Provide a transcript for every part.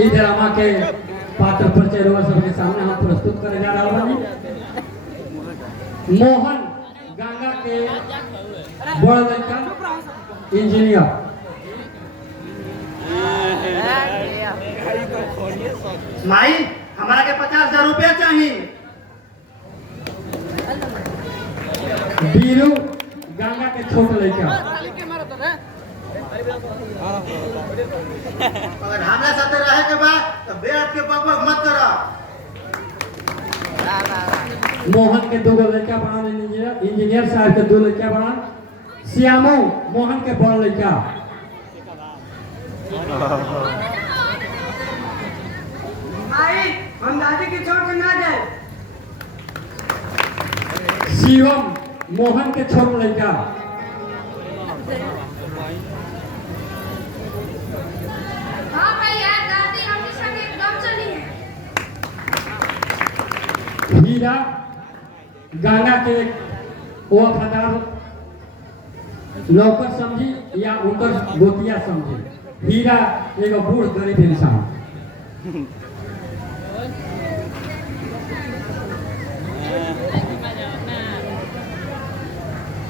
इस ड्रामा के पात्र परिचय रउआ सबके सामने हम प्रस्तुत करे जा रहा बानी। मोहन गंगा के बड़ लड़का इंजीनियर। माई हमारा के 50,000 रुपया चाहिए। बीरू गंगा के छोट लड़का। अगर हमरा साथे रहे के बाद तो बेट के बकबक मत करा। मोहन के दो लड़का बना इंजीनियर साहब के 2 लड़का बना। श्यामो मोहन के बड़ लड़का। माई हम दादी की छोड़ के ना जाए। शिवम मोहन के छोट लड़का। हाँ भैया दादी हमनी संगे एकदम चली है। हीरा गंगा के वफादार नौकर समझी या उनकर गोतिया समझी। हीरा एगो बूढ़ गरीब इंसान।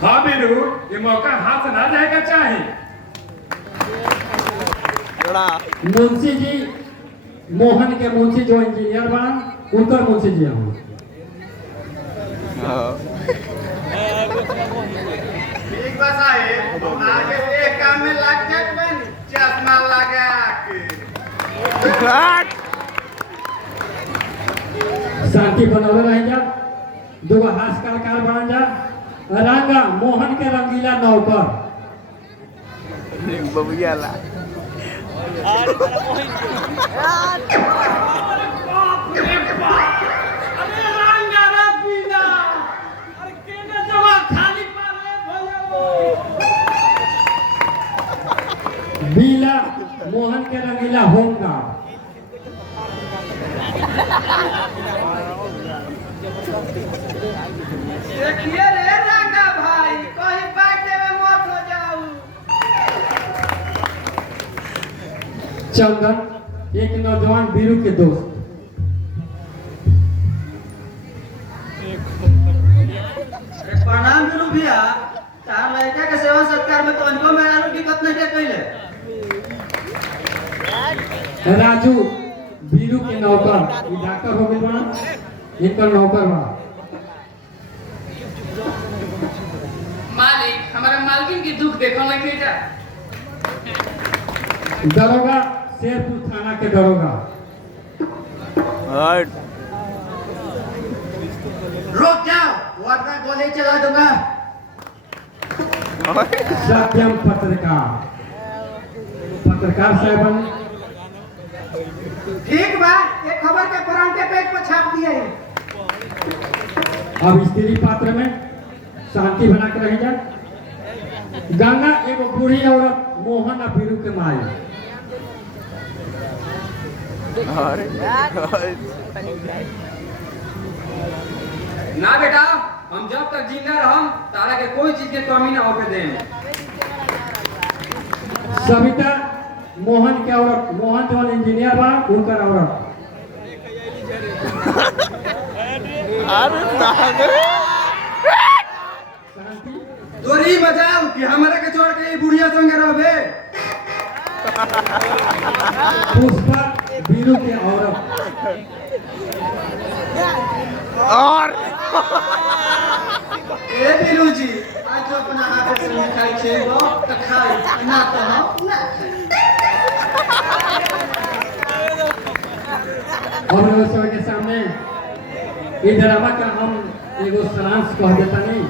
हाँ बीरू, ये मौका हाथ से ना जाएगा चाहिए। मुंशी जी मोहन के मुंशी जो इंजीनियर बना उनकर मुंशी जी हम। ठीक बा साहेब, आगे से एक काम में लग जाए बन चश्मा लगा के। शांति बनौले रह जा। 2 हास्य कलाकार बन जा। रंगा मोहन के रंगीला नौकर। बीला मोहन के रंगीला होमगार्ड। देखिए रे रंगा भाई, कहीं बाटे में मत हो जाऊ। चंदन एक नौजवान बीरू के दोस्त। प्रणाम गुरु भैया। तार लड़का के सेवा सत्कार में तो अनको में आलू की कत नहीं के कइले। राजू बीरू के नौकर। ये डॉक्टर हो गए बना इनकर नौकर बना। मालिक हमारा मालकिन की दुख देखो ना के जा। दरोगा शेरपुर थाना के दरोगा। रुक जाओ, वरना गोली चला दूंगा। सत्यम पत्रकार साहब। ठीक बा, ये खबर के फ्रंट के पेज पर छाप दिए हैं। अब स्त्री पात्र में शांति बना के रह जा। गंगा एगो बूढ़ी औरत मोहन और बीरू के माई। ना बेटा, हम जब तक जिंदा रहम तारा के कोई चीज के कमी ना होके दें। सविता मोहन के औरत। मोहन जो इंजीनियर बा उनकर औरत। शांति तोरी बचाओ कि हमारा के छोड़ के ये बुढ़िया संगे रहबे। पुष्पा बीरू के औरत। ए बीरू जी, आज जो अपना हाथ से खाई छे वो तो खाई, ना तो ना और सब के सामने ये ड्रामा का हम एगो सारांश कह देता नहीं।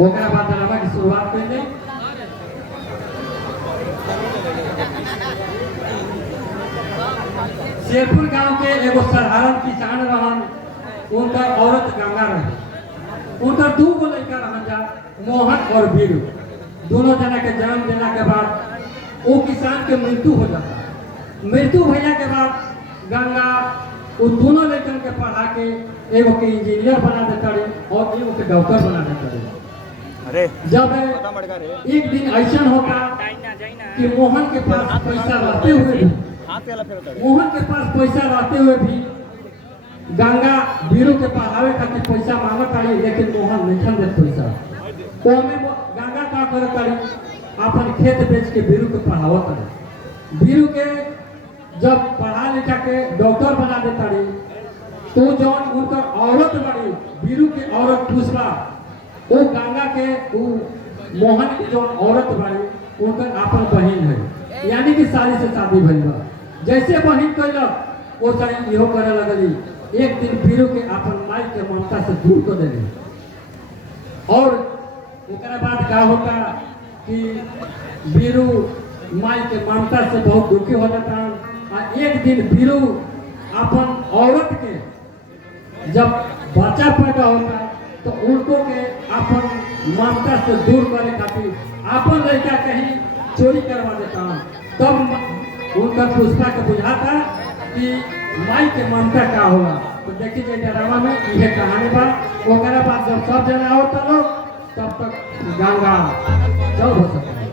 ओकरा बाद ड्रामा की शुरुआत कर दे। शेरपुर गांव के एगो साधारण किसान रहन। उनका औरत गंगा रहे। उनका 2 गो लड़का रहन जा, मोहन और बीरू। दोनों जना के जन्म देने के बाद वो किसान के मृत्यु हो जाता। मृत्यु होने के बाद गंगा वो दोनों लड़कन के पढ़ा के एगो के इंजीनियर बना देता रहे और एगो के डॉक्टर बना देता रहे। अरे जब एक दिन ऐसा होगा कि मोहन के पास पैसा रहते हुए मोहन के पास पैसा रहते हुए भी गंगा बीरू के पढ़ावे खातिर पैसा मांगत आई, लेकिन मोहन नहीं देत पैसा। ओमे गंगा का करत आई, अपन खेत बेच के बीरू के पढ़ावत आई। बीरू के जब पढ़ा लिखा के डॉक्टर बना देता रही, तो जौन उनकर औरत बड़ी बीरू के औरत पुष्पा, वो गंगा के वो मोहन की जौन औरत बड़ी उनकर अपन बहन है, यानी कि शादी से शादी भइल बा। जैसे बहन कैलक वो चाहे इहो करे लगली। एक दिन बीरू के अपन माई के ममता से दूर कर देली, और ओकरा बाद का होता कि बीरू माई के ममता से बहुत दुखी हो जाता। एक दिन बीरू अपन औरत के जब बच्चा पैदा होता तो उनको के अपन ममता से दूर करे खातिर अपन लड़का कहीं चोरी करवा देता। तब उनका पुष्पा के बुझाता कि माई के ममता का होला। तो देखी जाए ड्रामा में यह कहानी बा। ओकरा बाद जब सब जना होता लोग तब तक गंगा जब हो सकता है।